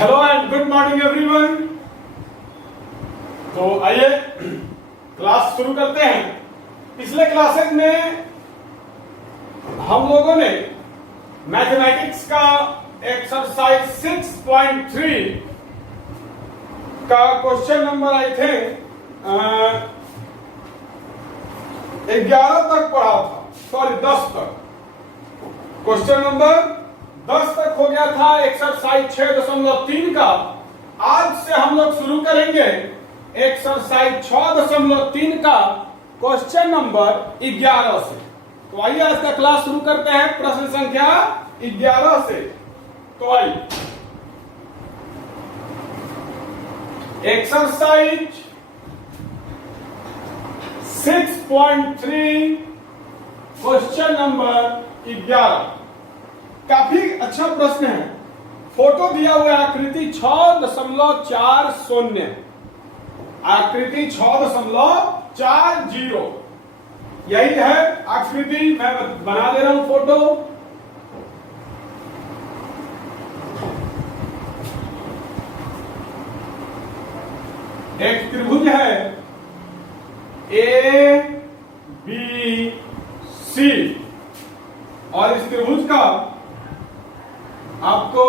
Hello and good morning everyone. तो आइए class शुरू करते हैं। पिछले क्लासेस में हम लोगों ने मैथमेटिक्स का एक्सरसाइज 6.3 का क्वेश्चन नंबर आई थे 11 तक पढ़ा था, सॉरी 10 तक। क्वेश्चन नंबर 10 तक हो गया था एक्सरसाइज 6.3 का। आज से हम लोग शुरू करेंगे एक्सरसाइज 6.3 का क्वेश्चन नंबर 11 से। तो आइए आज का क्लास शुरू करते हैं प्रश्न संख्या 11 से। तो आइए एक्सरसाइज 6.3 क्वेश्चन नंबर 11 काफी अच्छा प्रश्न है। फोटो दिया हुआ है आकृति 6.40, आकृति 6.40 यही है आकृति। मैं बना दे रहा हूं फोटो। एक त्रिभुज है ABC और इस त्रिभुज का आपको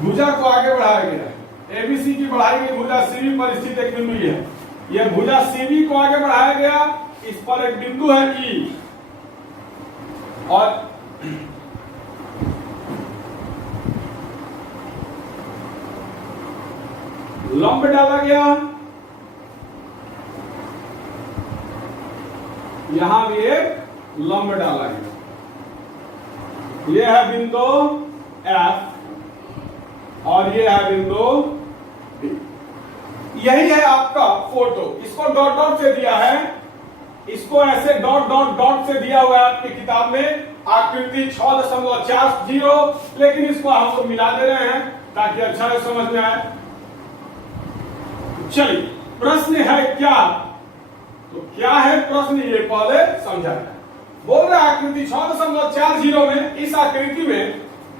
भुजा को आगे बढ़ाया गया है। एबीसी की बढ़ाई गई भुजा सीबी पर स्थित एक बिंदु है। यह भुजा सीबी को आगे बढ़ाया गया, इस पर एक बिंदु है ई और लंब डाला गया। यहां भी एक लंब डाला गया। यह है बिंदु F और यह है बिंदु B। यही है आपका फोटो। इसको डॉट डॉट से दिया है, इसको ऐसे डॉट डॉट डॉट से दिया हुआ है आपकी किताब में आकृति 6.40, लेकिन इसको हम लोग मिला दे रहे हैं ताकि अच्छा से समझ में आए। चलिए प्रश्न है क्या, तो क्या है प्रश्न ये पहले समझाएं। बोल रहा है आकृति 6.40 में, इस आकृति में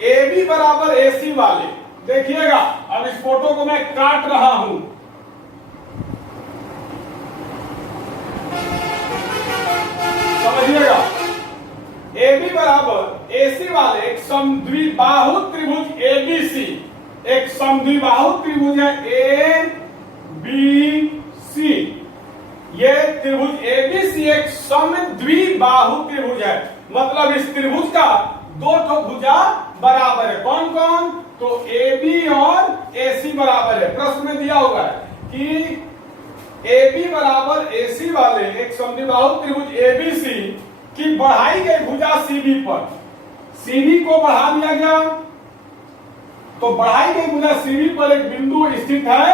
AB बराबर AC वाले, देखिएगा अब इस फोटो को मैं काट रहा हूं। समझिएगा AB बराबर AC वाले एक समद्विबाहु त्रिभुज ABC, एक समद्विबाहु त्रिभुज है ABC। ये त्रिभुज ABC एक समद्विबाहु त्रिभुज है, मतलब इस त्रिभुज का दो ठो भुजा बराबर है। कौन कौन? तो AB और AC बराबर है। प्रश्न में दिया हुआ है कि AB बराबर AC वाले एक समद्विबाहु त्रिभुज ABC की बढ़ाई गई भुजा CB पर, CB को बढ़ा दिया गया, तो बढ़ाई गई भुजा CB पर एक बिंदु स्थित है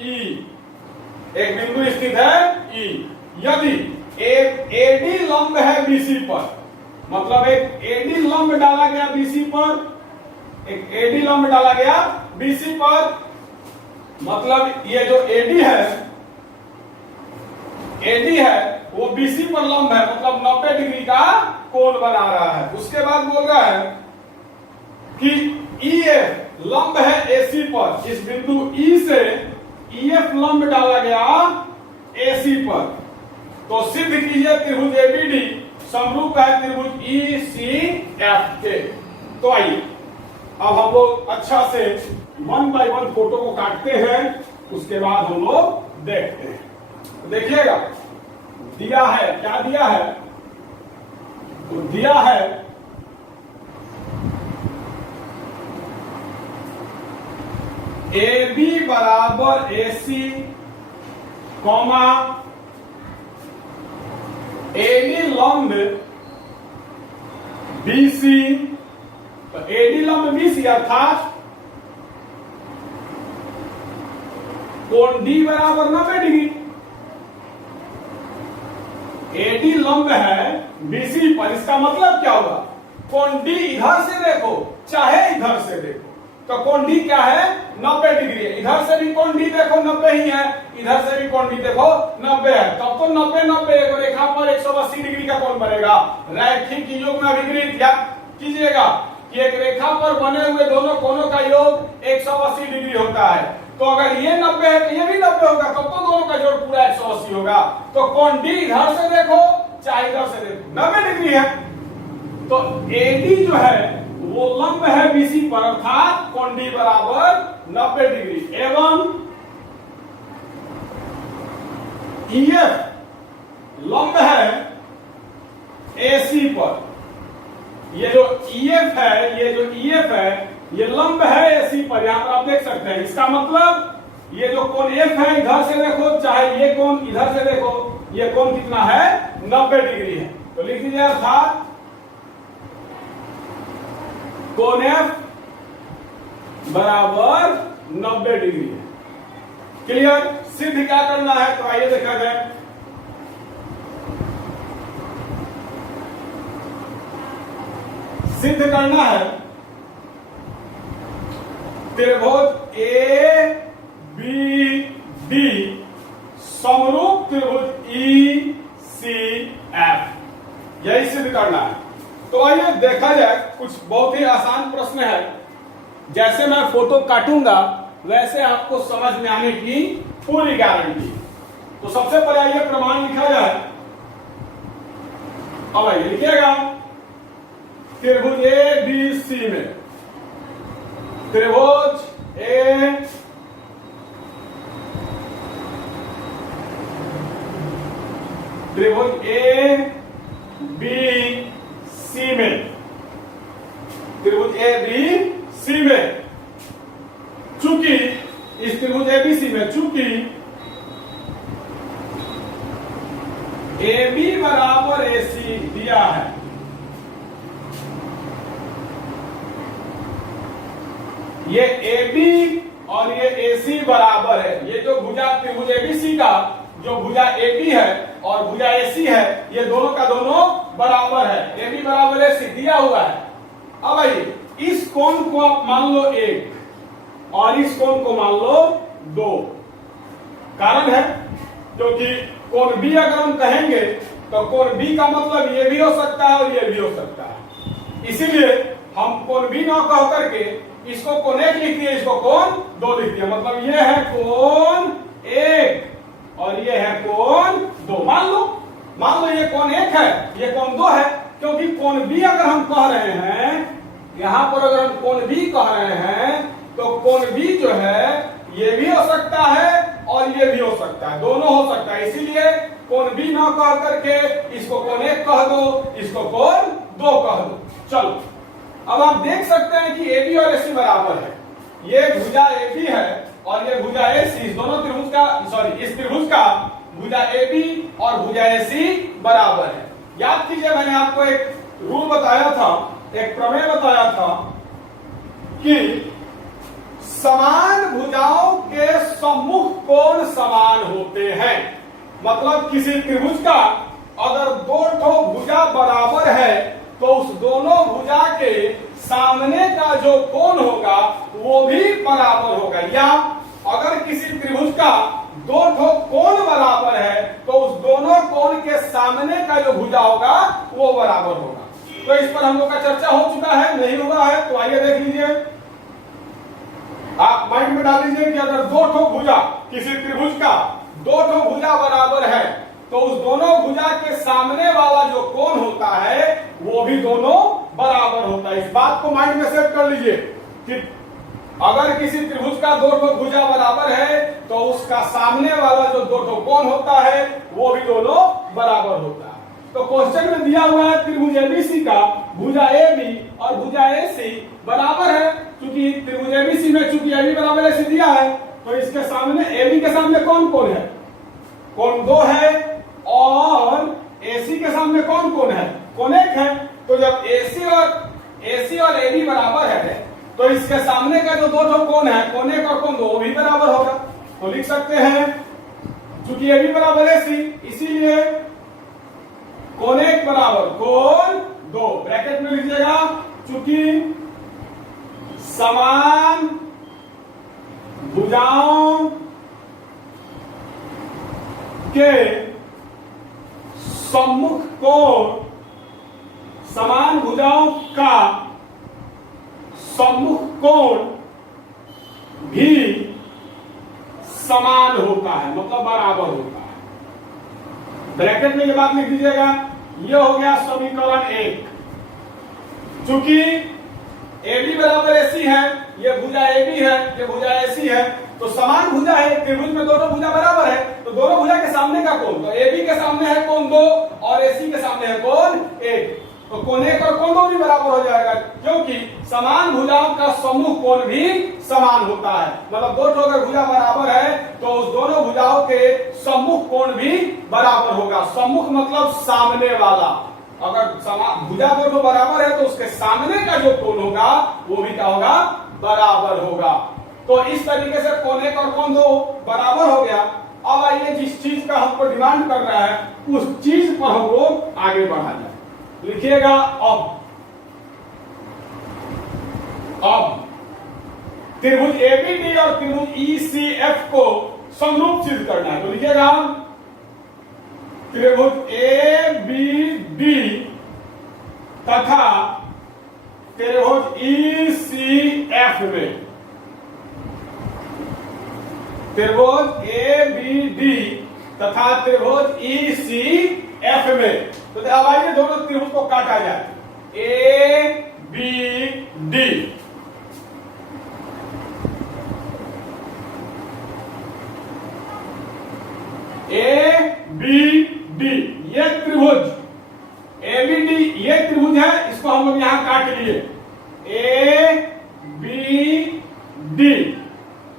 E, एक बिंदु स्थित है E। यदि एक AD लंब है BC पर, मतलब एक AD लंब डाला गया BC पर, एक AD लंब डाला गया BC पर, मतलब ये जो AD है वो BC पर लंब है, मतलब 90 डिग्री का कोण बना रहा है। उसके बाद बोल रहा है कि EF लंब है AC पर, इस बिंदु E से EF लंब डाला गया AC पर, तो सिद्ध कीजिए त्रिभुज ABD समरूप है त्रिभुज ECF के। तो आइए अब हम लोग अच्छा से 1 बाय 1 फोटो को काटते हैं, उसके बाद हम लोग देखते हैं। तो देखिएगा दिया है, क्या दिया है? तो दिया है AB बराबर AC कॉमा AD लंब BC, तो AD लंब BC अर्थात कोण D बराबर 90 डिग्री। AD लंब है BC पर, इसका मतलब क्या होगा? कोण D इधर से देखो चाहे इधर से देखो, तो कोण D क्या है? 90 डिग्री है। इधर से भी कोण D देखो 90 ही है, इधर से भी कोण D देखो 90 है, तब तो 90 एक रेखा पर 180 डिग्री का कोण बनेगा। रैखिक युग्म अभिकृत या कीजिएगा कि एक रेखा पर बने हुए दोनों कोणों का योग 180 डिग्री होता है। तो अगर ये 90 है तो ये भी 90 होगा, तो दोनों का जोड़ पूरा 180 होगा। तो कोण डी इधर से देखो चाहे इधर से देखो 90 डिग्री है। तो एडी जो है वो लंब है बीसी पर, अर्थात कोण डी बराबर 90 डिग्री, एवं ईएफ लंब है एसी पर। ये जो ईएफ है, ये जो ईएफ है ये लंब है एसी पर, यहां पर आप देख सकते हैं। इसका मतलब ये जो कोण एफ है इधर से देखो चाहे ये कोण इधर से देखो, ये कोण कितना है 90 डिग्री है। तो लिख दीजिए अर्थात कोण एफ बराबर 90 डिग्री है। क्लियर? सिद्ध क्या करना है तो आइए देखा जाए। सिद्ध करना है त्रिभुज ए बी डी समरूप त्रिभुज ई सी एफ, यही सिद्ध करना है। तो आइए देखा जाए, कुछ बहुत ही आसान प्रश्न है। जैसे मैं फोटो काटूंगा वैसे आपको समझ में आने की पूरी गारंटी। तो सबसे पहले आइए प्रमाण लिखा जाए। अब आइए लिखिएगा त्रिभुज ए बी सी में, त्रिभुज ए त्रिभुज ए बी सी में, त्रिभुज ए बी सी में, चूंकि इस त्रिभुज ए बी सी में चूंकि ए बी बराबर ए सी दिया है, ये ए बी और ये ए सी बराबर है। ये जो भुजा त्रिभुज एबीसी का जो भुजा ए बी है और भुजा ए सी है, ये दोनों का दोनों बराबर है। ए बी बराबर ए सी दिया हुआ है। अब आइए इस कोण को आप मान लो 1 और इस कोण को मान लो 2। कारण है क्योंकि कोण बी अगर हम कहेंगे तो कोण बी का मतलब ये भी हो सकता है और ये भी हो सकता है। इसीलिए हम कोण बी ना कह करके इसको कोण 1 लिख दिए, इसको कोण 2 लिख दिया। मतलब ये है कोण 1 और ये है कोण 2। मान लो ये कोण 1 है, ये कोण 2 है, क्योंकि कोण बी अगर हम कह रहे हैं, यहां पर अगर हम कोण बी कह रहे हैं तो कोण बी जो है ये भी हो सकता है और ये भी हो सकता है, दोनों हो सकता है। इसीलिए कोण बी ना कह करके इसको कोण 1 कह दो, इसको कोण 2 कह दो। चलो अब आप देख सकते हैं कि ए बी और ए सी बराबर है। ये भुजा ए बी है और ये भुजा ए सी, इस दोनों त्रिभुज का इस त्रिभुज का भुजा ए बी और भुजा ए सी बराबर है। याद कीजिए मैंने आपको एक रूल बताया था, एक प्रमेय बताया था कि समान भुजाओं के सम्मुख कोण समान होते हैं। मतलब किसी त्रिभुज का अगर 2 ठो भुजा बराबर है तो उस दोनों भुजा के सामने का जो कोण होगा वो भी बराबर होगा। या अगर किसी त्रिभुज का 2 ठो कोण बराबर है तो उस दोनों कोण के सामने का जो भुजा होगा वो बराबर होगा। तो इस पर हम लोग का चर्चा हो चुका है, नहीं हुआ है तो आइए देख लीजिए। आप माइंड में डाल लीजिए कि अगर 2 ठो भुजा किसी त्रिभुज का 2 ठो भुजा बराबर है तो उस दोनों भुजा के सामने वाला जो कोण होता है वो भी दोनों बराबर होता है। इस बात को माइंड में सेट कर लीजिए कि अगर किसी त्रिभुज का 2 ठो भुजा बराबर है तो उसका सामने वाला जो 2 ठो कोण होता है वो भी दोनों बराबर होता है। तो क्वेश्चन में दिया हुआ है त्रिभुज एबीसी का भुजा ए बी और भुजा ए सी बराबर है। क्योंकि त्रिभुज एबीसी में चूंकि ए बी बराबर ए सी दिया है तो इसके सामने ए बी के सामने कौन कोण है? कोण 2 है और एसी के सामने कौन कोण है? कोण 1 है। तो जब एसी और एबी बराबर है तो इसके सामने का जो 2 ठो कोण है, कोण 1 और कोण 2 वो भी बराबर होगा। तो लिख सकते हैं चूंकि एबी बराबर एसी इसीलिए कोण 1 बराबर कोण 2। ब्रैकेट में लीजिएगा चूंकि समान भुजाओं के सम्मुख कोण, समान भुजाओं का सम्मुख कोण भी समान होता है, मतलब बराबर होता है। ब्रैकेट में ये बात लिख दीजिएगा। ये हो गया समीकरण 1। चूंकि AB बराबर AC है, ये भुजा AB है, ये भुजा AC है, तो समान भुजा है, त्रिभुज में दोनों भुजा बराबर है, तो दोनों भुजा के सामने का कोण, तो AB के सामने है कोण 2 और AC के सामने है कोण 1, तो कोण 1 और कोण 2 भी बराबर हो जाएगा, क्योंकि समान भुजाओं का सम्मुख कोण भी समान होता है। मतलब दो ठो अगर भुजा बराबर है तो उस दोनों भुजाओं के सम्मुख कोण भी बराबर होगा। सम्मुख मतलब सामने वाला। अगर भुजा दोनों बराबर है तो उसके सामने का जो कोण होगा वो भी क्या होगा, बराबर होगा। तो इस तरीके से कोण 1 और कोण 2 बराबर हो गया। अब आइए जिस चीज का हमको डिमांड कर रहा है उस चीज पर हम लोग आगे बढ़ा जाए। लिखिएगा अब त्रिभुज एबीडी और त्रिभुज ईसीएफ को समरूप सिद्ध करना है। तो लिखिएगा त्रिभुज एबीडी तथा त्रिभुज ईसीएफ में, त्रिभुज एबीडी तथा त्रिभुज ईसीएफ में, तो अब आइए दोनों त्रिभुज को काटा जाए। A B D, A B D, ये त्रिभुज एबीडी, ये त्रिभुज है, इसको हम लोग यहां काट लिए। ए बी डी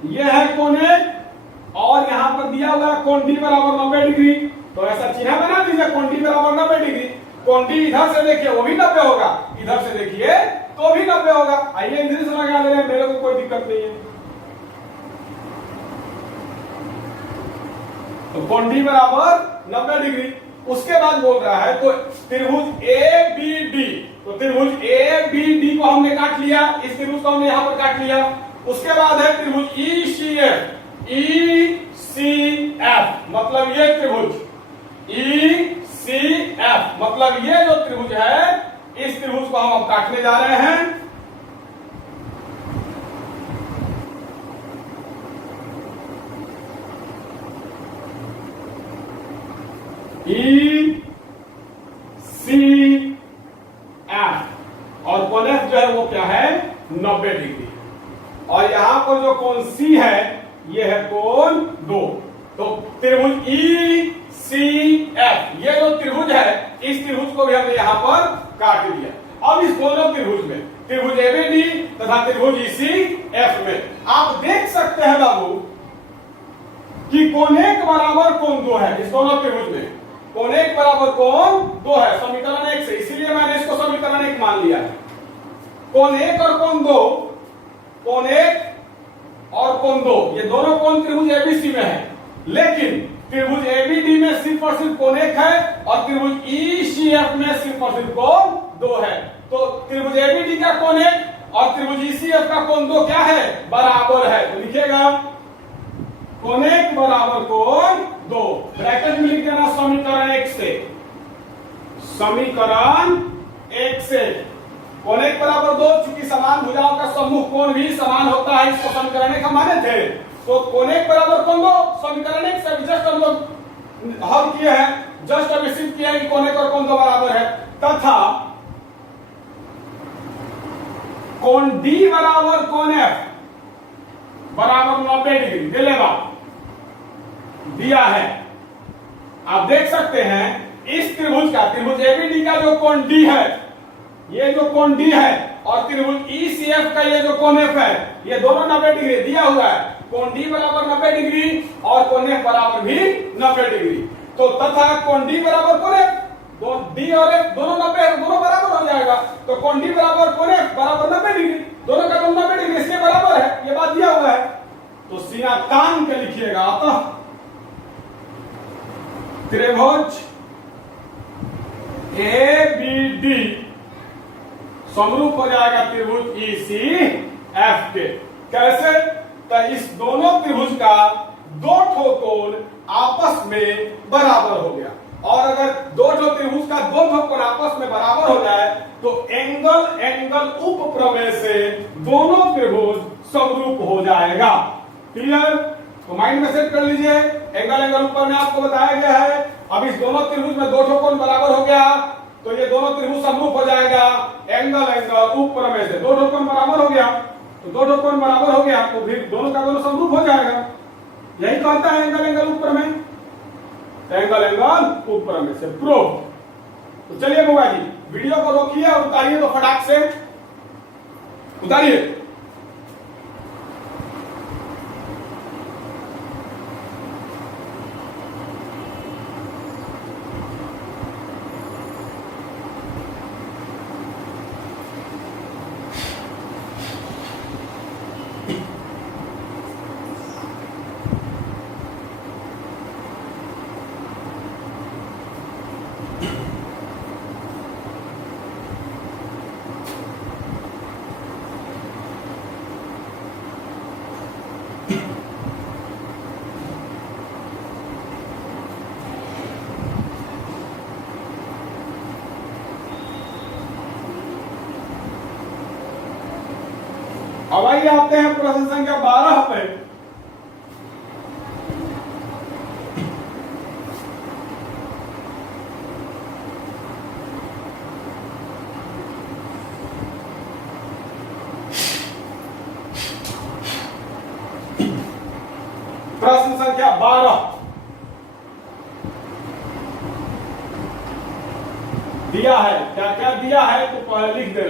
ये है कोण 1 और यहां पर दिया हुआ है कोण डी बराबर 90 डिग्री, तो ऐसा चिन्ह बना दीजिए कोण डी बराबर 90 डिग्री। कोण डी इधर से देखिए वो भी 90 होगा, इधर से देखिए तो भी 90 होगा। आइए इधर से लगा ले रहे हैं, मेरे को कोई दिक्कत नहीं है। तो कोण डी बराबर 90 डिग्री। उसके बाद बोल रहा है तो त्रिभुज ए बी डी, तो त्रिभुज ए बी डी को हमने काट लिया, इस त्रिभुज को हमने यहां पर काट लिया। उसके बाद है त्रिभुज ई सी एफ, ई सी एफ मतलब ये त्रिभुज, ई सी एफ मतलब ये जो त्रिभुज है, इस त्रिभुज को हम अब काटने जा रहे हैं। ई सी एफ और कोण एफ जो है वो क्या है, 90 डिग्री। और यहां पर जो कोण सी है ये है कोण 2। तो त्रिभुज ई सी एफ ये जो त्रिभुज है, इस त्रिभुज को भी हमने यहां पर काट दिया। अब इस दोनों त्रिभुज में, त्रिभुज एबीडी तथा त्रिभुज ईसीएफ में आप देख सकते हैं बाबू कि कोण 1 बराबर कोण 2 है। इस दोनों त्रिभुज में कोण 1 बराबर कोण 2 है समीकरण 1 से, इसीलिए मैंने इसको समीकरण 1 मान लिया है। कोण 1 और कोण 2, कोण 1 और कोण 2 ये दोनों कोण त्रिभुज एबीसी में है, लेकिन त्रिभुज एबीडी में सिर्फ और सिर्फ कोण 1 है और त्रिभुज ईसीएफ में सिर्फ और सिर्फ कोण 2 है। तो त्रिभुज एबीडी का कोण 1 और त्रिभुज ईसीएफ का कोण 2 क्या है, बराबर है। तो लिखिएगा कोण 1 बराबर कोण 2, ब्रैकेट में लिख देना समीकरण 1 से, समीकरण 1 से कोण 1 बराबर 2, चूंकि समान भुजाओं का सम्मुख कोण भी समान होता है, इसको समीकरण 1 हम माने थे। तो कोण 1 बराबर कोण 2 समीकरण 1 से जस्ट हम लोग हल किए हैं, जस्ट अभी सिद्ध किया कि कोण 1 और कोण 2 बराबर है। तथा कोण डी बराबर कोण एफ बराबर 90 डिग्री दिलेगा, दिया है। आप देख सकते हैं इस त्रिभुज का, त्रिभुज एबीडी का जो कोण डी है, ये जो कोण डी है, और त्रिभुज ईसीएफ का ये जो कोण एफ है, ये दोनों 90 डिग्री दिया हुआ है। कोण डी बराबर 90 डिग्री और कोण एफ बराबर भी 90 डिग्री। तो तथा कोण डी बराबर कोण एफ, डी और एफ दोनों 90, दोनों बराबर हो जाएगा। तो कोण डी बराबर कोण एफ बराबर 90 डिग्री, दोनों का 90 डिग्री इसलिए बराबर है, ये बात दिया हुआ है। तो सीना तान के लिखिएगा, अतः त्रिभुज ए बी डी समरूप हो जाएगा त्रिभुज ईसीएफ के। कैसे, तो इस दोनों त्रिभुज का दो ठो कोण आपस में बराबर हो गया। और अगर दो ठो त्रिभुज का दो ठो कोण आपस में बराबर हो जाए तो एंगल एंगल उप प्रमेय से दोनों त्रिभुज समरूप हो जाएगा। क्लियर? तो माइंड में सेट कर लीजिए, एंगल एंगल ऊपर में आपको बताया गया है। अब इस दोनों त्रिभुज में दो ठो कोण बराबर हो गया तो ये दोनों त्रिभुज समरूप हो जाएगा एंगल एंगल उप प्रमेय से। दो ठो कोण बराबर हो गया तो दो ठो कोण बराबर हो गया तो फिर दोनों का दोनों समरूप हो जाएगा। यही कहता है एंगल एंगल उप प्रमेय, एंगल एंगल उप प्रमेय से प्रूव। तो चलिए बुआ जी वीडियो को रोकिए और उतारिए, तो फटाक से उतारिए। अब आइए आते हैं प्रश्न संख्या 12 पे। प्रश्न संख्या 12 दिया है, क्या क्या दिया है तो पहले लिख दे।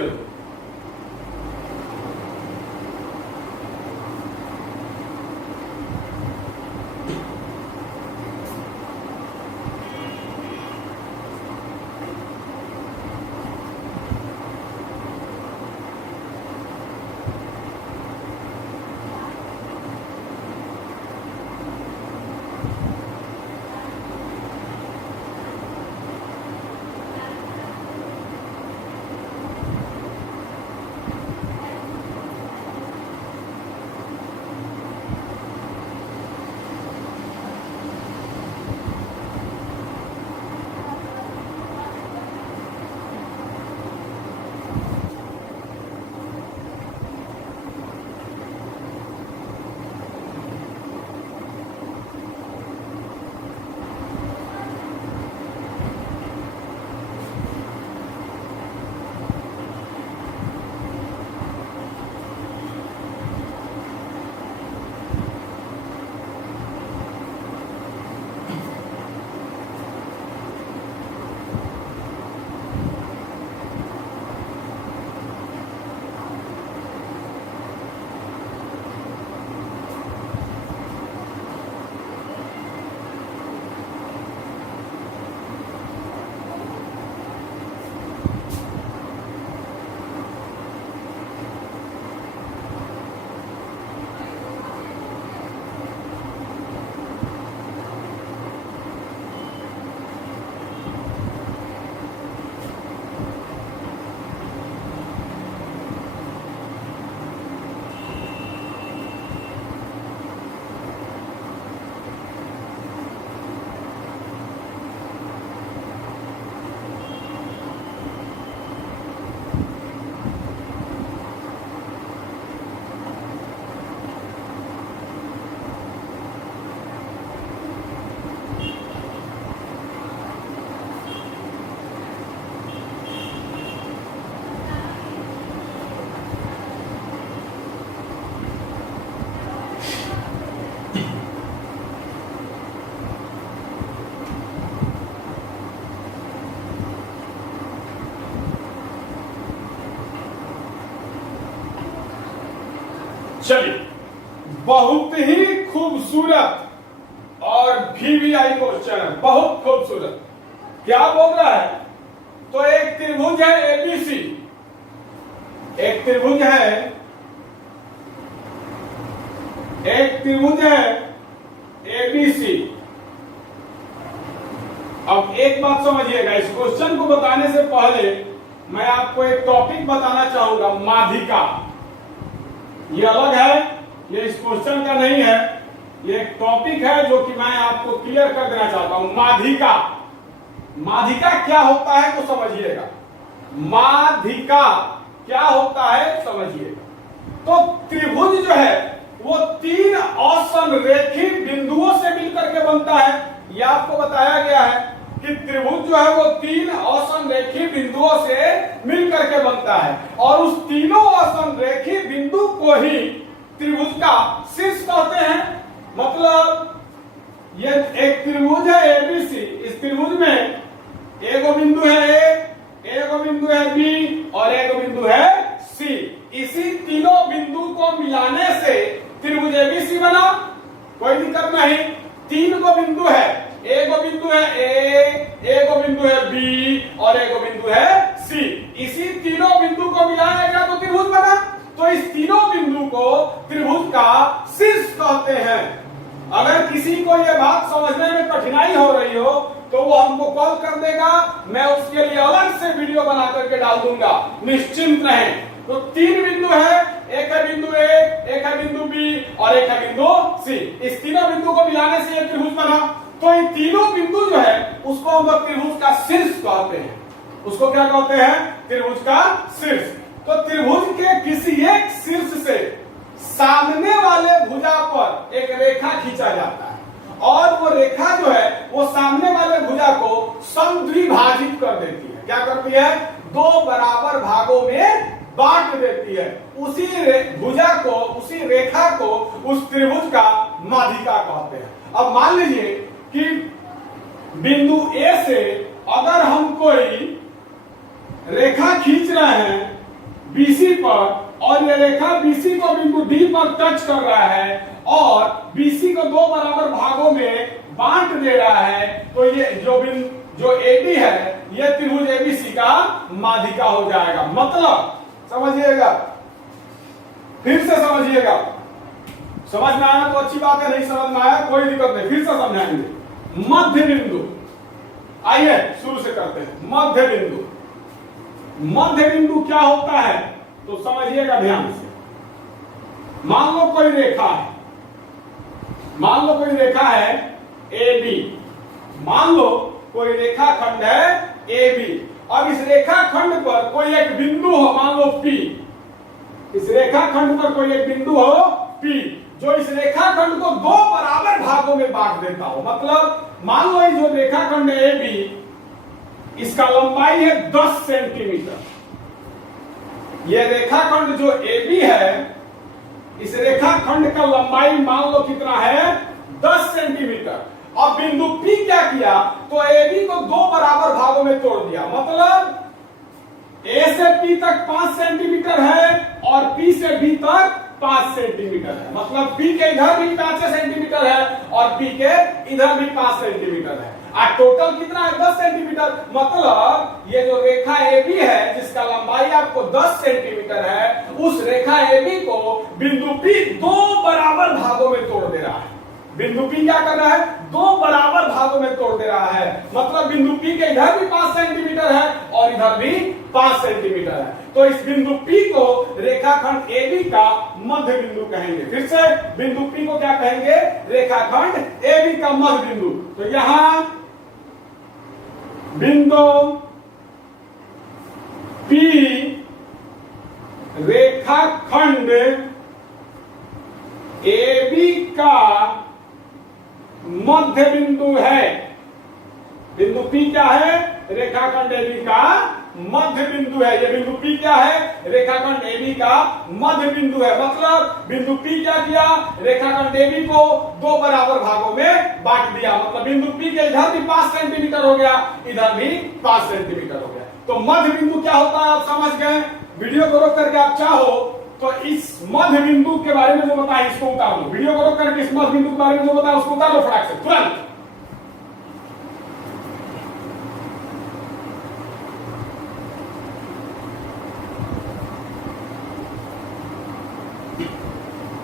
चलिए, बहुत ही खूबसूरत और VVI क्वेश्चन है, बहुत खूबसूरत। क्या बोल रहा है? तो एक त्रिभुज है ABC, एक त्रिभुज है ABC। अब एक बात समझिएगा, इस क्वेश्चन को बताने से पहले मैं आपको एक टॉपिक बताना चाहूंगा, माध्यिका। ये अलग है, ये इस क्वेश्चन का नहीं है, ये एक टॉपिक है जो कि मैं आपको क्लियर कर देना चाहता हूं। माध्यिका माध्यिका क्या होता है तो समझिएगा, माध्यिका क्या होता है समझिएगा। तो त्रिभुज जो है वो तीन असमरेखी बिंदुओं से मिलकर के बनता है। यह आपको बताया गया है कि त्रिभुज जो है वो तीन असमरेखी बिंदुओं से मिलकर के बनता है, और उस तीनों असमरेखी बिंदु को ही त्रिभुज का शीर्ष कहते हैं। मतलब ये एक त्रिभुज है एबीसी, इस त्रिभुज में एगो बिंदु है ए, एगो बिंदु है बी और एगो बिंदु है सी। इसी तीनों बिंदु को मिलाने से त्रिभुज एबीसी बना, कोई दिक्कत नहीं। तीन को बिंदु है, एगो बिंदु है ए, एगो बिंदु है बी और एगो बिंदु है सी। इसी तीनों बिंदु को मिलाया गया तो त्रिभुज बना। तो इस तीनों बिंदु को त्रिभुज का शीर्ष कहते हैं। अगर किसी को यह बात समझने में कठिनाई हो रही हो तो वो हमको कॉल कर देगा, मैं उसके लिए अलग से वीडियो बना करके डाल दूंगा, निश्चिंत रहें। तो तीन बिंदु है, एक है बिंदु ए, एक है बिंदु बी और एक है बिंदु सी। इस तीनों बिंदु को मिलाने से ये त्रिभुज बना। तो ये तीनों बिंदु जो है उसको हम लोग त्रिभुज का शीर्ष कहते हैं। उसको क्या कहते हैं? त्रिभुज का शीर्ष। तो त्रिभुज के किसी एक शीर्ष से सामने वाले भुजा पर एक रेखा खींचा जाता है, और वो रेखा जो है वो सामने वाले भुजा को समद्विभाजित कर देती है। क्या करती है? दो बराबर भागों में बांट देती है। उसी भुजा को, उसी रेखा को उस त्रिभुज का माध्यिका कहते हैं। अब मान लीजिए कि बिंदु ए से अगर हम कोई रेखा खींच रहे हैं बीसी पर, और ये रेखा बीसी को बिंदु डी पर टच कर रहा है और बीसी को दो बराबर भागों में बांट दे रहा है, तो ये जो एबी है ये त्रिभुज एबीसी का माध्यिका हो जाएगा। मतलब समझिएगा, फिर से समझिएगा। समझ में आया तो अच्छी बात है, नहीं समझ में आया कोई दिक्कत नहीं, फिर से समझाएंगे। मध्य बिंदु, आइए शुरू से करते हैं। मध्य बिंदु, मध्य बिंदु क्या होता है तो समझिएगा ध्यान से। मान लो कोई रेखा है, मान लो कोई रेखा है ए बी, मान लो कोई रेखा खंड है ए बी। अब इस रेखा खंड पर कोई एक बिंदु हो, मान लो पी। इस रेखा खंड पर कोई एक बिंदु हो पी, जो इस रेखा खंड को दो बराबर भागों में बांट देता हो। मतलब मान लो ये जो रेखा खंड है ए बी, इसका लंबाई है 10 सेंटीमीटर। यह रेखाखंड जो AB है, इस रेखाखंड का लंबाई मान लो कितना है? 10 सेंटीमीटर। अब बिंदु P क्या किया तो AB को दो बराबर भागों में तोड़ दिया। मतलब A से P तक 5 सेंटीमीटर है और P से B तक 5 सेंटीमीटर है। मतलब P के इधर भी 5 सेंटीमीटर है और P के इधर भी 5 सेंटीमीटर है। टोटल कितना है? 10 सेंटीमीटर। मतलब ये जो रेखा AB है जिसका लंबाई आपको 10 सेंटीमीटर है, उस रेखा AB को बिंदु P दो बराबर भागों में तोड़ दे रहा है। बिंदु P क्या कर रहा है? दो बराबर भागों में तोड़ दे रहा है। मतलब बिंदु P के इधर भी 5 सेंटीमीटर है और इधर भी 5 सेंटीमीटर है। तो इस बिंदु P को रेखाखंड AB का मध्य बिंदु कहेंगे। फिर से बिंदु P को क्या कहेंगे? रेखाखंड AB का मध्य बिंदु। तो यहां बिंदु P रेखाखंड AB का मध्य बिंदु है। बिंदु P क्या है? रेखाखंड AB का मध्य बिंदु है। ये बिंदु P क्या है? रेखाखंड AB का मध्य बिंदु है। मतलब बिंदु P क्या किया? रेखाखंड AB को दो बराबर भागों में बांट दिया। मतलब बिंदु P के इधर भी 5 सेंटीमीटर हो गया, इधर भी 5 सेंटीमीटर हो गया। तो मध्य बिंदु क्या होता है आप समझ गए। वीडियो को रोक करके आप चाहो तो इस मध्य बिंदु के बारे में जो बताया इसको उतार लो। वीडियो को रोक करके इस मध्य बिंदु के बारे में जो बताया उसको उतार लो फटाक से, तुरंत।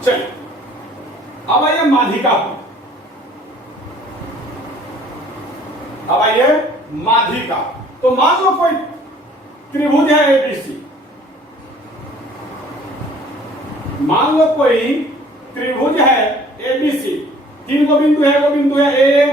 चलिए अब आइए माध्यिका पर। अब आइए माध्यिका। तो मान लो कोई त्रिभुज है एबीसी, मान लो कोई त्रिभुज है एबीसी। तीन को बिंदु है, वो बिंदु है ए,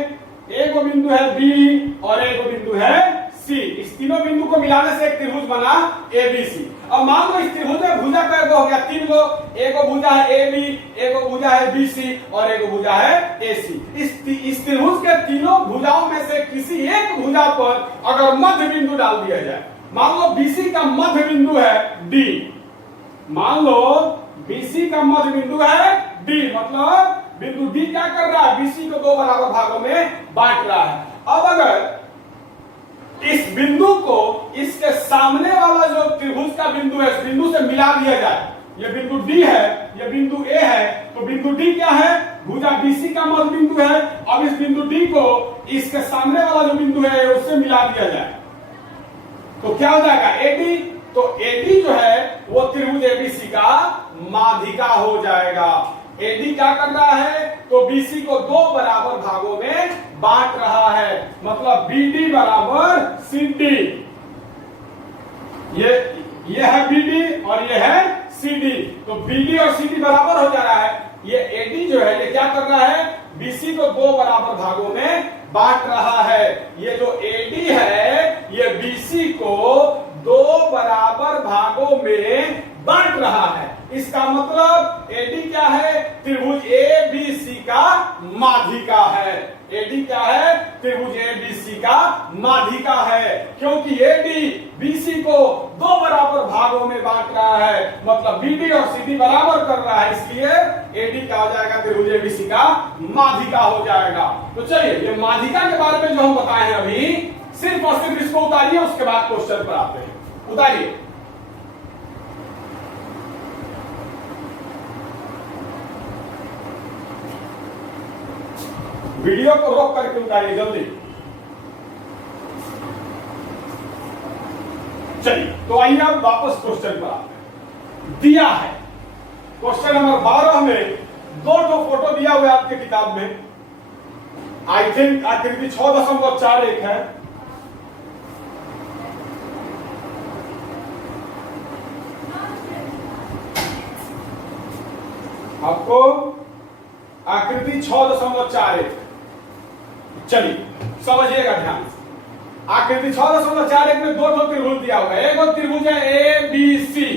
एक बिंदु है बी और एक बिंदु है सी। इस तीनों बिंदु को मिलाने से एक त्रिभुज बना एबीसी। अब मान लो इस त्रिभुज में भुजा कै गो हो गया? 3 गो। एक भुजा है ए बी, एक भुजा है बी सी और एक भुजा है ए सी। इस त्रिभुज के तीनों भुजाओं में से किसी एक भुजा पर अगर मध्य बिंदु डाल दिया जाए, मान लो बीसी का मध्य बिंदु है डी, मान लो बीसी का मध्य बिंदु है डी, मतलब बिंदु डी क्या कर रहा है? बीसी को 2 बराबर भागों में बांट रहा है। अब अगर इस बिंदु को इसके सामने वाला जो त्रिभुज का बिंदु है, इस बिंदु से मिला दिया जाए, ये बिंदु डी है, ये बिंदु ए है, तो बिंदु डी क्या है? भुजा बीसी का मध्य बिंदु है। अब इस बिंदु डी को इसके सामने वाला जो बिंदु है उससे मिला दिया जाए तो क्या हो जाएगा? एडी। तो एडी जो है वो त्रिभुज एबीसी का माध्यिका हो जाएगा। एडी क्या कर रहा है? तो बीसी को 2 बराबर भागों में बांट रहा है, मतलब बीडी बराबर सीडी। ये है बीडी और ये है सीडी, तो बीडी और सीडी बराबर हो जा रहा है। ये एडी जो है ये क्या कर रहा है? बीसी को 2 बराबर भागों में बांट रहा है। ये जो एडी है ये बीसी को 2 बराबर भागों में बांट रहा है। इसका मतलब एडी क्या है? त्रिभुज ए बी सी का माध्यिका है। एडी क्या है? त्रिभुज ए बी सी का माध्यिका है, क्योंकि एडी बीसी को 2 बराबर भागों में बांट रहा है, मतलब बीडी और सीडी बराबर कर रहा है, इसलिए एडी क्या हो जाएगा? त्रिभुज ए बी सी का माध्यिका हो जाएगा। तो चलिए ये माध्यिका के बारे में जो हम बताए हैं अभी, सिर्फ और सिर्फ इसको उतारिए, उसके बाद क्वेश्चन पर आते हैं। उतारिए। वीडियो को रोक करके उतारिए जल्दी। चलिए तो आइए अब वापस क्वेश्चन पर आते हैं। दिया है क्वेश्चन नंबर 12 में 2 फोटो दिया हुआ है आपके किताब में। आई थिंक आकृति 6.41 है। आपको आकृति 6.41, चलिए समझिएगा ध्यान से। आकृति 6.41 में 2 त्रिभुज दिया हुआ है। एक त्रिभुज है ए बी सी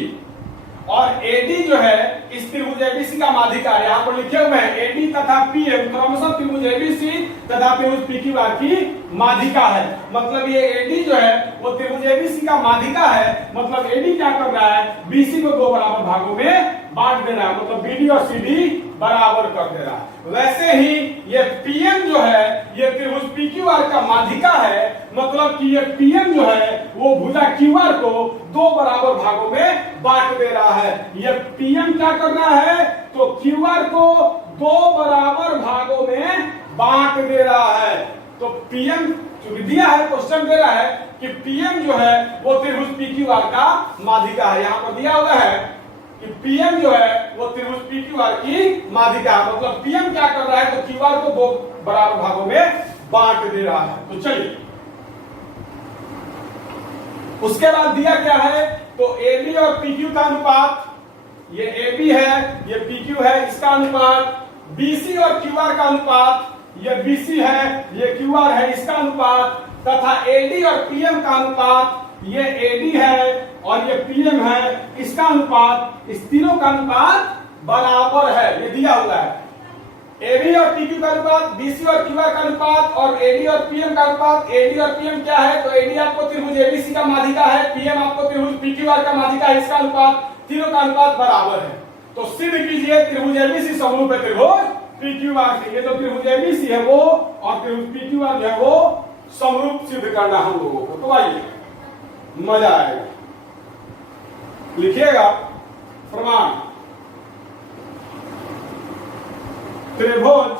और एडी जो है इस त्रिभुज एबीसी का माध्यिका है। यहाँ पर लिखे हुए हैं एडी तथा पीएम क्रमशः त्रिभुज एबीसी तथा त्रिभुज पीक्यूआर की माध्यिका है। मतलब ये एडी जो है वो त्रिभुज एबीसी का माध्यिका है, मतलब एडी क्या कर रहा है? बीसी को 2 बराबर भागों में बांट दे रहा है, मतलब बीडी और सीडी बराबर कर दे रहा है। वैसे ही ये पीएम जो है ये त्रिभुज पीक्यूआर का माध्यिका है, मतलब कि ये पीएम जो है वो भुजा क्यूआर को 2 बराबर भागों में बांट दे रहा है। ये पीएम क्या कर रहा है? तो क्यूआर को 2 बराबर भागों में बांट दे रहा है। तो पीएम जो दिया है, क्वेश्चन दे रहा है कि पीएम जो है वो त्रिभुज पीक्यूआर का माध्यिका है। यहाँ पर दिया हुआ है कि पीएम जो है वो त्रिभुज पीक्यूआर की माध्यिका है, मतलब पीएम क्या कर रहा है? तो क्यूआर को 2 बराबर भागों में बांट दे रहा है। तो चलिए उसके बाद दिया क्या है? तो एबी और पीक्यू का अनुपात, ये एबी है ये पीक्यू है, इसका अनुपात, बीसी और क्यूआर का अनुपात, ये बीसी है ये क्यूआर है, इसका अनुपात, तथा एडी और पीएम का अनुपात, ये एडी है और ये पीएम है, इसका अनुपात, इस तीनों का अनुपात बराबर है। ये दिया हुआ है एबी और पीक्यू का अनुपात, बीसी और क्यूआर का अनुपात और एडी और पीएम का अनुपात। एडी और पीएम क्या है? तो एडी आपको त्रिभुज एबीसी का माध्यिका है, पीएम आपको त्रिभुज पीक्यूआर का माध्यिका है, इसका अनुपात, तीनों का अनुपात बराबर है। तो सिद्ध कीजिए त्रिभुज एबीसी समरूप है त्रिभुज पीक्यूआर से। ये तो त्रिभुज एबीसी है वो और त्रिभुज पीक्यूआर जो है वो समरूप सिद्ध करना हम लोगों को। तो आइए मजा आएगा। लिखिएगा प्रमाण, त्रिभुज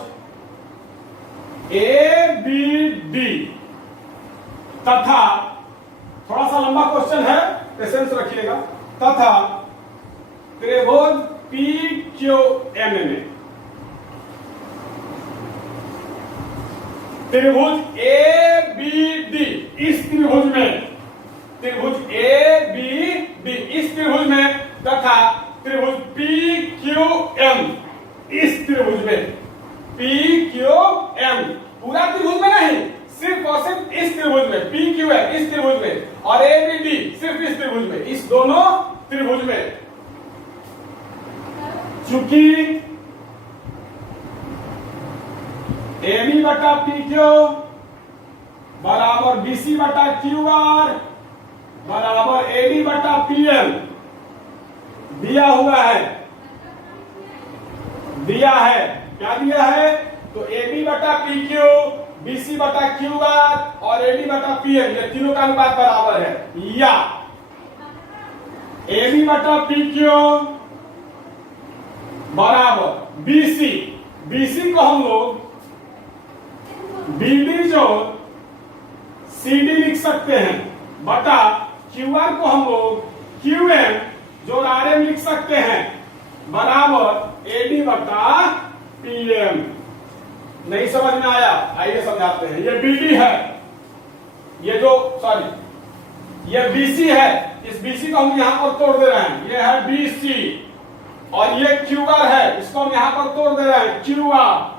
ए बी डी तथा, थोड़ा सा लंबा क्वेश्चन है, पेशेंस रखिएगा, तथा त्रिभुज पी क्यू एम में त्रिभुज ए बी डी, इस त्रिभुज में त्रिभुज ए बी डी इस त्रिभुज में, तथा त्रिभुज पी क्यू एम इस त्रिभुज में, पी क्यू एम पूरा त्रिभुज में नहीं, सिर्फ और सिर्फ इस त्रिभुज में, पी क्यू एम इस त्रिभुज में और ए बी डी सिर्फ इस त्रिभुज में, इस दोनों त्रिभुज में। चूंकि ए बी बटा पी क्यू बराबर बीसी बटा क्यू आर बराबर ए डी बटा पी एम दिया हुआ है, दिया है, क्या दिया है? तो ए बी बटा पी क्यू, बीसी बटा क्यू आर और ए डी बटा पी एम, ये तीनों का अनुपात बराबर है। या ए बी बटा पी क्यू बराबर बीसी, बीसी को हम लोग बीडी जो सीडी लिख सकते हैं बटा क्यू आर को हम लोग क्यू एम जो आर एम लिख सकते हैं बराबर एडी बटा पी एम। नहीं समझ में आया? आइए समझाते हैं। ये बीडी है, ये जो सॉरी ये बीसी है, इस बीसी को हम यहां पर तोड़ दे रहे हैं, ये है बीसी, और ये क्यू आर है, इसको हम यहां पर तोड़ दे रहे हैं क्यू आर।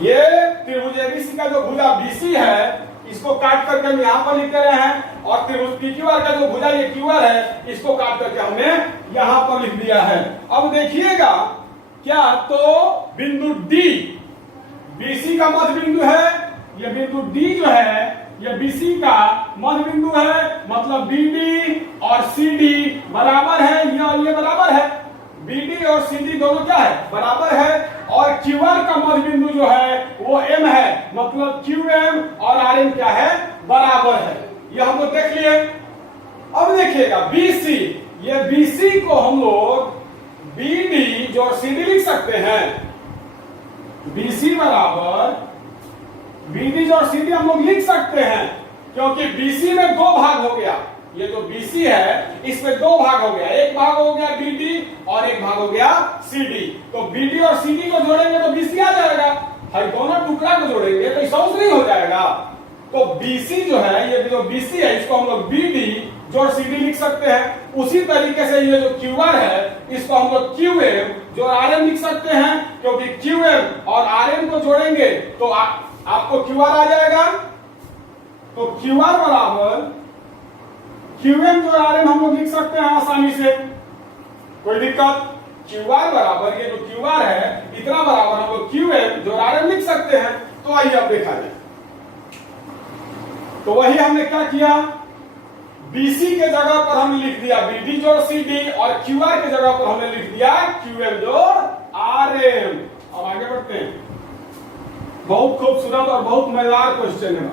ये त्रिभुज एबीसी का जो भुजा बीसी है इसको काट करके हम यहां पर लिख रहे हैं, और त्रिभुज पीक्यूआर का जो भुजा ये क्यूआर है इसको काट करके हमने यहां पर लिख दिया है। अब देखिएगा क्या, तो बिंदु डी बीसी का मध्य बिंदु है, ये बिंदु डी जो है ये बीसी का मध्य बिंदु है, मतलब बीडी और सीडी बराबर है, ये बराबर है, बीडी और सीडी दोनों क्या है? बराबर है। और क्यूआर का मध्य बिंदु जो है वो एम है, मतलब क्यूएम और आरएम क्या है? बराबर है। ये हम लोग देख लिए। अब देखिएगा बीसी, ये बीसी को हम लोग बीडी जो सीडी लिख सकते हैं, बीसी बराबर बीडी जो सीडी हम लोग लिख सकते हैं, क्योंकि बीसी में दो भाग हो गया, ये जो बीसी है इसमें दो भाग हो गया, एक भाग हो गया बीडी और एक भाग हो गया सीडी। तो बीडी और सीडी को जोड़ेंगे तो बीसी आ जाएगा, हर दोनों टुकड़ा को जोड़ेंगे तो सौस नहीं हो जाएगा। तो बीसी जो है, ये जो बीसी है इसको हम लोग बीडी जोड़ सीडी लिख सकते हैं। उसी तरीके से ये जो क्यूआर है इसको हम लोग क्यूएम जो आरएम लिख सकते हैं, क्योंकि क्यूएम और आरएम को जोड़ेंगे तो आपको क्यूआर आ जाएगा। तो क्यूआर बराबर क्यूएम जो आरएम हम लोग लिख सकते हैं आसानी से, कोई दिक्कत? क्यूआर बराबर ये जो क्यूआर है इतना बराबर हम लोग क्यूएम जो आरएम लिख सकते हैं। तो आइए अब देखा जाए। तो वही हमने क्या किया, बीसी के जगह पर हमने लिख दिया बीडी जोड़ सीडी, और क्यूआर के जगह पर हमने लिख दिया क्यूएम जोड़ आरएम। अब आगे बढ़ते हैं। बहुत खूबसूरत और बहुत मजेदार क्वेश्चन है।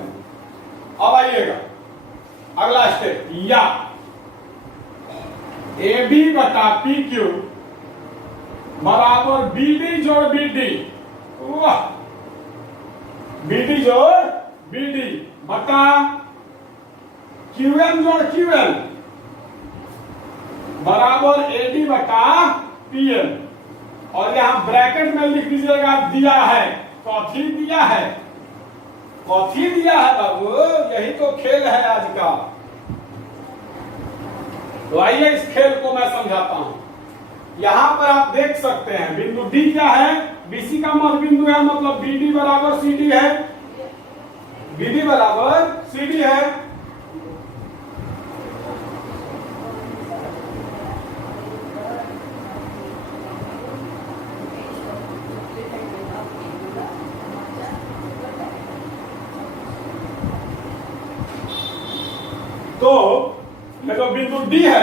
अब आइएगा अगला स्टेप, या ए बी बटा पी क्यू बराबर बीडी जोड़ बीडी, वाह, बीडी जोड़ बीडी बटा क्यूएम जोड़ क्यूएम बराबर एडी बटा पीएम। और यहां ब्रैकेट में लिख दीजिएगा दिया है, कॉफी दिया है, कॉफी दिया है बाबू, यही तो खेल है आज का। तो आइए इस खेल को मैं समझाता हूं। यहां पर आप देख सकते हैं बिंदु डी क्या है? बीसी का मध्य बिंदु है, मतलब बीडी बराबर सीडी है, बीडी बराबर सीडी है। तो ये जो बिंदु डी है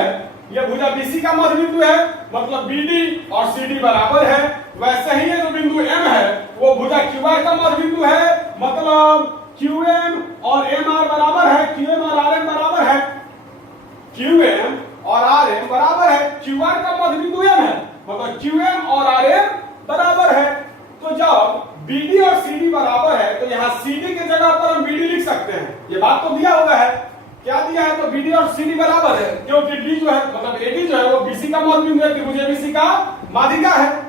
ये भुजा बीसी का मध्य बिंदु है, मतलब बीडी और सीडी बराबर है। वैसे ही ये जो बिंदु एम है वो भुजा क्यूआर का मध्य बिंदु है, मतलब क्यूएम और एमआर बराबर है, क्यूएम और आरएम बराबर है, क्यूएम और आरएम बराबर है। क्यूआर का मध्य बिंदु एम है, मतलब क्यूएम और आरएम बराबर है। तो जब बीडी और सीडी बराबर है तो यहाँ सीडी के जगह पर हम बीडी लिख सकते हैं। ये बात तो दिया हुआ है, क्या दिया है? तो बीडी और सीडी बराबर है, क्योंकि डी जो है मतलब एडी जो है वो बीसी का मध्य बिंदु है, त्रिभुज एबीसी का माध्यिका है।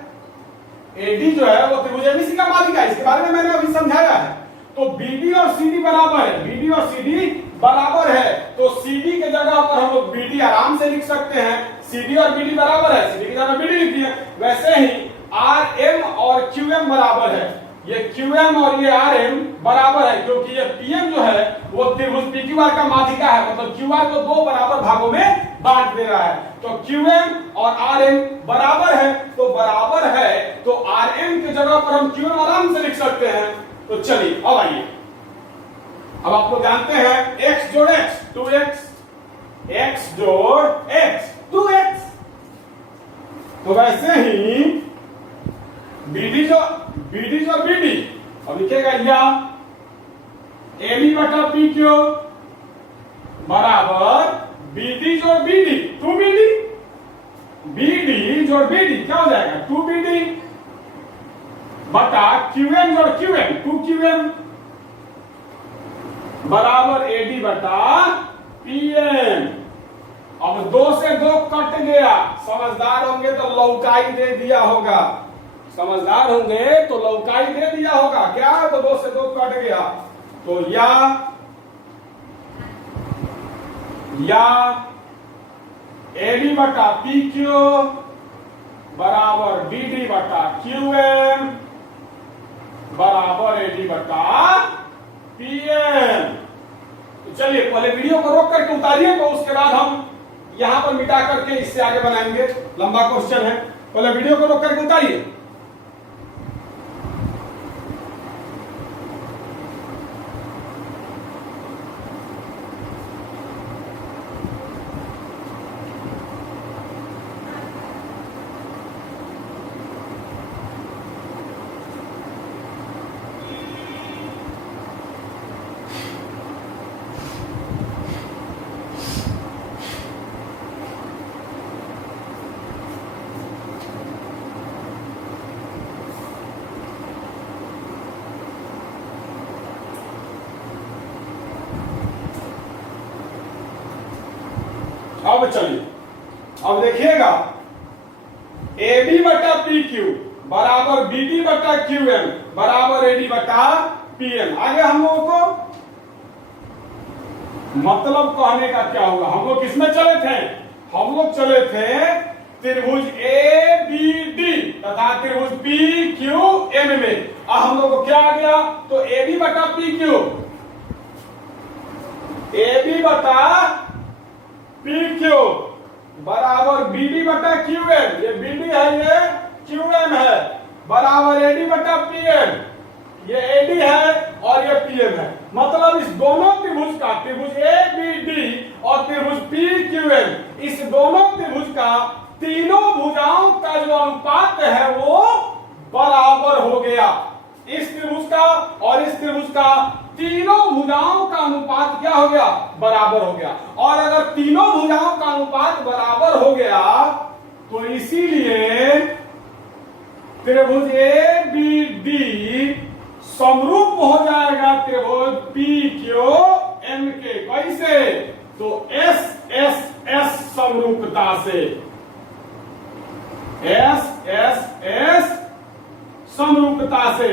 एडी जो है वो त्रिभुज एबीसी का माध्यिका है, इसके बारे में मैंने अभी समझाया है। तो बीडी और सीडी बराबर है, बीडी और सीडी बराबर है, तो सीडी के जगह पर हम लोग बीडी आराम से लिख सकते हैं। सीडी और बीडी बराबर है, सीडी की जगह बीडी लिख दिए। वैसे ही आर एम और क्यू एम बराबर है, ये QM और ये RM बराबर है, क्योंकि ये PM जो है वो त्रिभुज PQR का माध्यिका है, मतलब QR को दो बराबर भागों में बांट दे रहा है। तो QM और RM बराबर है, तो बराबर है तो RM की जगह पर हम QM आराम से लिख सकते हैं। तो चलिए अब आइए, अब आप लोग जानते हैं x जोड़ x 2x, x जोड़ x 2x। तो वैसे ही BD जो BD अब लिखेगा या AB बटा PQ बराबर BD जोड़ BD 2BD, BD जोड़ BD क्या हो जाएगा 2BD बटा QM जोड़ QM 2QM बराबर AD बटा PM। अब 2 से 2 कट गया, समझदार होंगे तो लौकाई दे दिया होगा, समझदार होंगे तो लौकाई दे दिया होगा। क्या तो 2 से 2 कट गया, तो या AB बटा PQ बराबर BD बटा QM बराबर AD बटा PM। तो चलिए पहले वीडियो को रोक करके उतारिए, तो उसके बाद हम यहां पर मिटा करके इससे आगे बनाएंगे, लंबा क्वेश्चन है। पहले वीडियो को रोक करके उतारिए। अब चलिए, अब देखिएगा AB बटा PQ बराबर BD बटा QM बराबर AD बटा PM। आगे हम लोगों को मतलब कहने का क्या होगा, हम लोग किसमें चले थे, हम लोग चले थे त्रिभुज ABD तथा त्रिभुज PQM में। अब हम लोग को क्या आ गया, तो AB बटा PQ, AB बटा PQ बराबर BD बटा QM, ये BD है ये QM है, बराबर AD बटा PM, ये AD है और ये PM है। मतलब इस दोनों त्रिभुज का, त्रिभुज ABD और त्रिभुज PQM, इस दोनों त्रिभुज का तीनों भुजाओं का जो अनुपात है वो बराबर हो गया। इस त्रिभुज का और इस त्रिभुज का तीनों भुजाओं का अनुपात क्या हो गया, बराबर हो गया। और अगर तीनों भुजाओं का अनुपात बराबर हो गया तो इसीलिए त्रिभुज ABD समरूप हो जाएगा त्रिभुज PQM के। कैसे, तो SSS समरूपता से, SSS समरूपता से।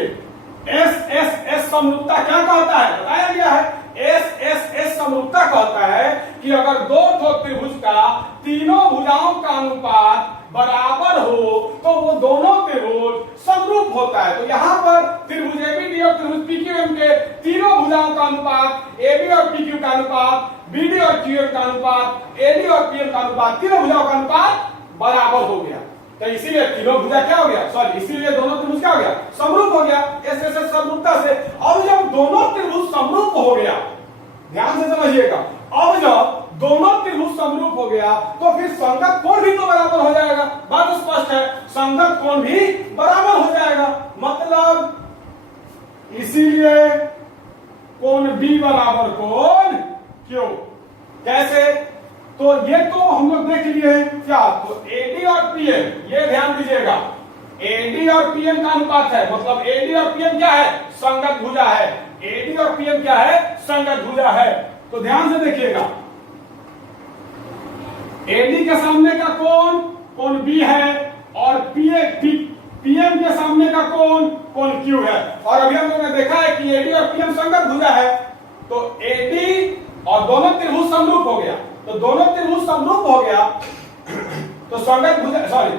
SSS समरूपता क्या कहता है, बताया गया है। SSS समरूपता कहता है कि अगर दो ठो त्रिभुज का तीनों भुजाओं का अनुपात बराबर हो तो वो दोनों त्रिभुज समरूप होता है। तो यहाँ पर त्रिभुज ABD और त्रिभुज PQM के तीनों भुजाओं का अनुपात, AB और PQ का अनुपात, BD और QM का अनुपात, AD और PM का अनुपात, तीनों भुजाओं का अनुपात बराबर हो गया। तो इसीलिए तीनों भुजा क्या हो गया, सॉरी इसीलिए दोनों त्रिभुज क्या हो गया, समरूप हो गया SSS समरूपता से। अब जब दोनों त्रिभुज समरूप हो गया, ध्यान से समझिएगा, अब जब दोनों त्रिभुज समरूप हो गया तो फिर संगत कोण भी तो बराबर हो जाएगा। बात स्पष्ट है, संगत कोण भी बराबर हो जाएगा। मतलब इसीलिए कोण B बराबर कोण Q। कैसे, तो ये तो हम लोग देख लिए हैं क्या, तो AD और PM, ये ध्यान दीजिएगा, AD और PM का अनुपात है, मतलब AD और PM क्या है, संगत भुजा है। AD और PM क्या है, संगत भुजा है। तो ध्यान से देखिएगा, AD के सामने का कोण कोण B है और PM के सामने का कोण कोण Q है। और अभी हम लोगों ने देखा है कि AD और PM संगत भुजा है, तो AD और दोनों त्रिभुज समरूप हो गया। तो दोनों त्रिभुज समरूप हो गया तो संगत भुजा, सॉरी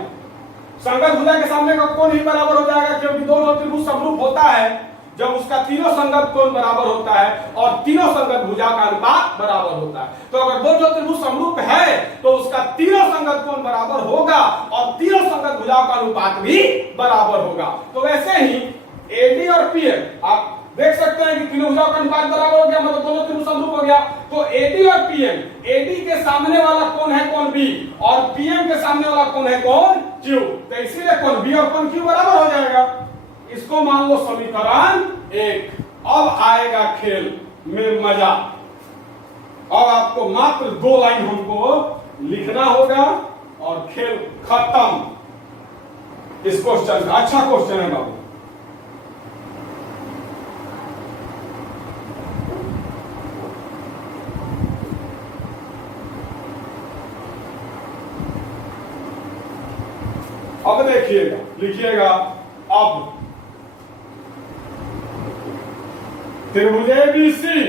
संगत भुजा के सामने का कोण ही बराबर हो जाएगा, क्योंकि दोनों त्रिभुज समरूप होता है जब उसका तीनों संगत कोण बराबर होता है और तीनों संगत भुजा का अनुपात बराबर होता है। तो अगर दो त्रिभुज समरूप है तो उसका तीनों संगत कोण बराबर होगा और तीनों संगत भुजाओं का अनुपात भी बराबर होगा। तो वैसे ही एडी और पीएम आप देख सकते हैं कि तीनों भुजाओं का अनुपात बराबर हो गया, मतलब दोनों त्रिभुज समरूप हो गया। तो एडी और पीएम, एडी के सामने वाला कोण है कोण बी और पीएम के सामने वाला कोण है कोण क्यू, तो इसीलिए कोण बी और कोण क्यू बराबर हो जाएगा। इसको मान लो समीकरण 1। अब आएगा खेल में मजा। अब आपको मात्र 2 लाइन हमको लिखना होगा और खेल खत्म। इस क्वेश्चन का अच्छा क्वेश्चन है बाबू। अब देखिएगा, लिखिएगा। अब त्रिभुज एबीसी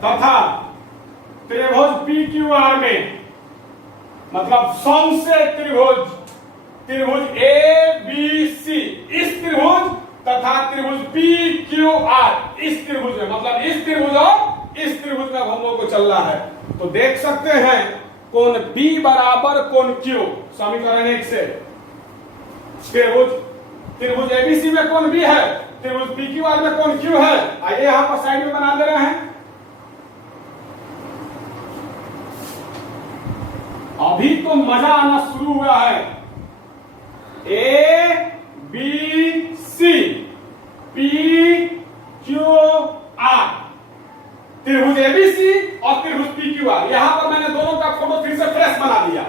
तथा त्रिभुज पीक्यूआर में, मतलब सम से त्रिभुज एबीसी इस त्रिभुज तथा त्रिभुज पीक्यूआर इस त्रिभुज में, मतलब इस त्रिभुज और इस त्रिभुज में हम लोग को चलना है। तो देख सकते हैं कोण B बराबर कोण Q, समीकरण 1 से त्रिभुज एबीसी में कोण B है, त्रिभुज पीक्यूआर में कोण Q है। आइए यहां पर साइड में बना दे रहे हैं। अभी तो मजा आना शुरू हुआ है। A B C P Q R, त्रिभुज एबीसी और त्रिभुज पीक्यूआर। यहां पर मैंने दोनों का फोटो फिर से फ्रेश बना दिया।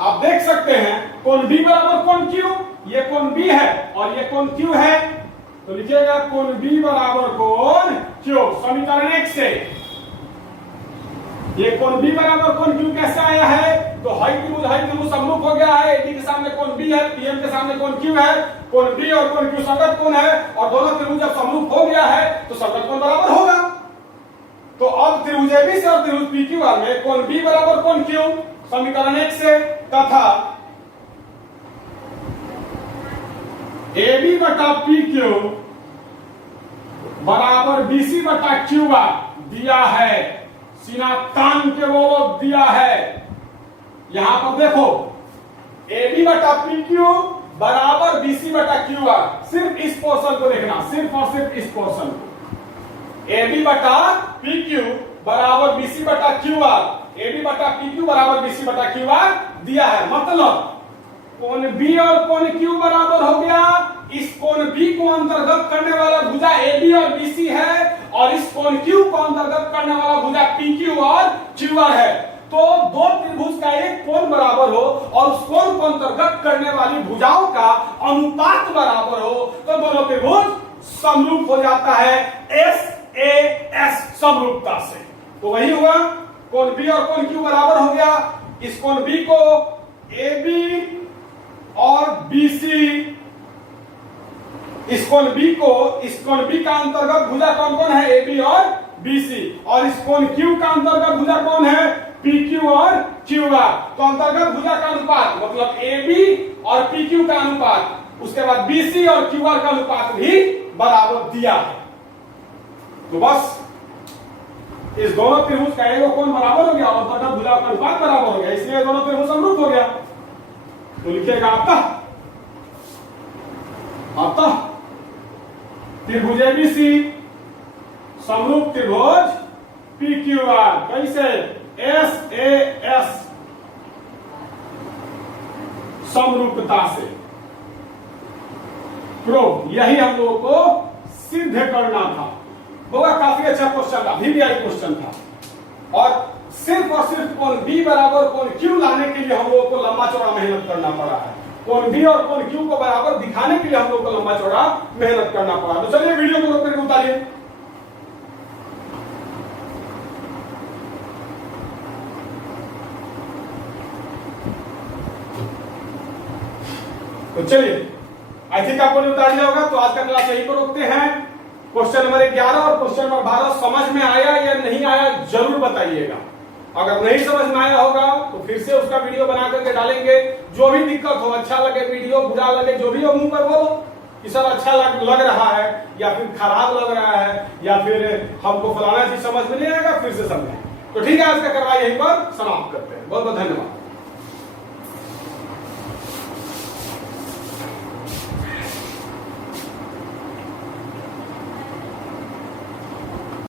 आप देख सकते हैं कोण B बराबर कोण Q, ये कोण B है और ये कोण Q है। तो लिखिएगा कोण B बराबर कोण Q, समीकरण 1 से। ये कोण B बराबर कोण Q कैसे आया है? तो हाई त्रिभुज समरूप हो गया है। एडी के सामने कोण B है, पीएम के सामने कोण Q है। कोण B और कोण Q संगत कोण है और दोनों त्रिभुज जब समरूप हो गया है तो संगत कोण बराबर होगा। तो अब त्रिभुज एबीसी और त्रिभुज पीक्यूआर में कोण B बराबर कोण Q, समीकरण 1 से, तथा AB बटा PQ बराबर BC बटा QR दिया है। सीना तान के बोलो दिया है। यहां पर देखो AB बटा PQ बराबर BC बटा QR, सिर्फ इस पोर्शन को देखना, सिर्फ और सिर्फ इस पोर्शन को। AB बटा PQ बराबर BC बटा QR, AB बटा PQ बराबर BC बटा QR दिया है। मतलब कोण B और कोण Q बराबर हो गया। इस कोण B को अंतर्गत करने वाला भुजा AB और BC है और इस कोण Q को अंतर्गत करने वाला भुजा PQ और QR है। तो दो त्रिभुज का एक कोण बराबर हो और उस कोण को अंतर्गत करने वाली भुजाओं का अनुपात बराबर हो तो दोनों त्रिभुज समरूप हो जाता है SAS समरूपता से। तो वही हुआ, कोण B और कोण Q बराबर हो गया। इस कोण B को AB और BC, इस कोण B का अंतर्गत भुजा कौन कौन है? AB और BC। और इस कोण Q का अंतर्गत भुजा कौन है? PQ और QR। तो अंतर्गत भुजा का अनुपात मतलब AB और PQ का अनुपात, उसके बाद BC और QR का अनुपात भी बराबर दिया है। तो बस इस दोनों त्रिभुज का एक कोण बराबर हो गया और अंतर्गत भुजा का अनुपात बराबर हो गया, इसलिए दोनों त्रिभुज समरूप हो गया। तो लिखिएगा अतः त्रिभुज एबीसी समरूप त्रिभुज पीक्यूआर, कैसे? SAS समरूपता से। प्रूव, यही हम लोगों को सिद्ध करना था। बहुत काफी अच्छा क्वेश्चन था, VVI क्वेश्चन था। और सिर्फ कोण B बराबर कोण Q लाने के लिए हम लोगों को लंबा चौड़ा मेहनत करना पड़ा है। कोण B और कोण Q को बराबर दिखाने के लिए हम लोग को लंबा चौड़ा मेहनत करना पड़ा। तो चलिए वीडियो को रोक करके उतारिए। तो चलिए, आई थिंक आपको नहीं उतार लिया होगा। तो आज का क्लास यहीं पर रोकते हैं। क्वेश्चन नंबर 11 और क्वेश्चन नंबर 12 समझ में आया या नहीं आया जरूर बताइएगा। अगर नहीं समझ में आया होगा तो फिर से उसका वीडियो बना करके डालेंगे। जो भी दिक्कत हो, अच्छा लगे वीडियो, बुरा लगे, जो भी हो मुंह पर बोलो कि सर अच्छा लग रहा है या फिर खराब लग रहा है या फिर हमको फलाना चीज समझ में नहीं आएगा, फिर से समझें। तो ठीक है, आज का कार्रवाई यहीं पर समाप्त करते हैं। बहुत बहुत धन्यवाद।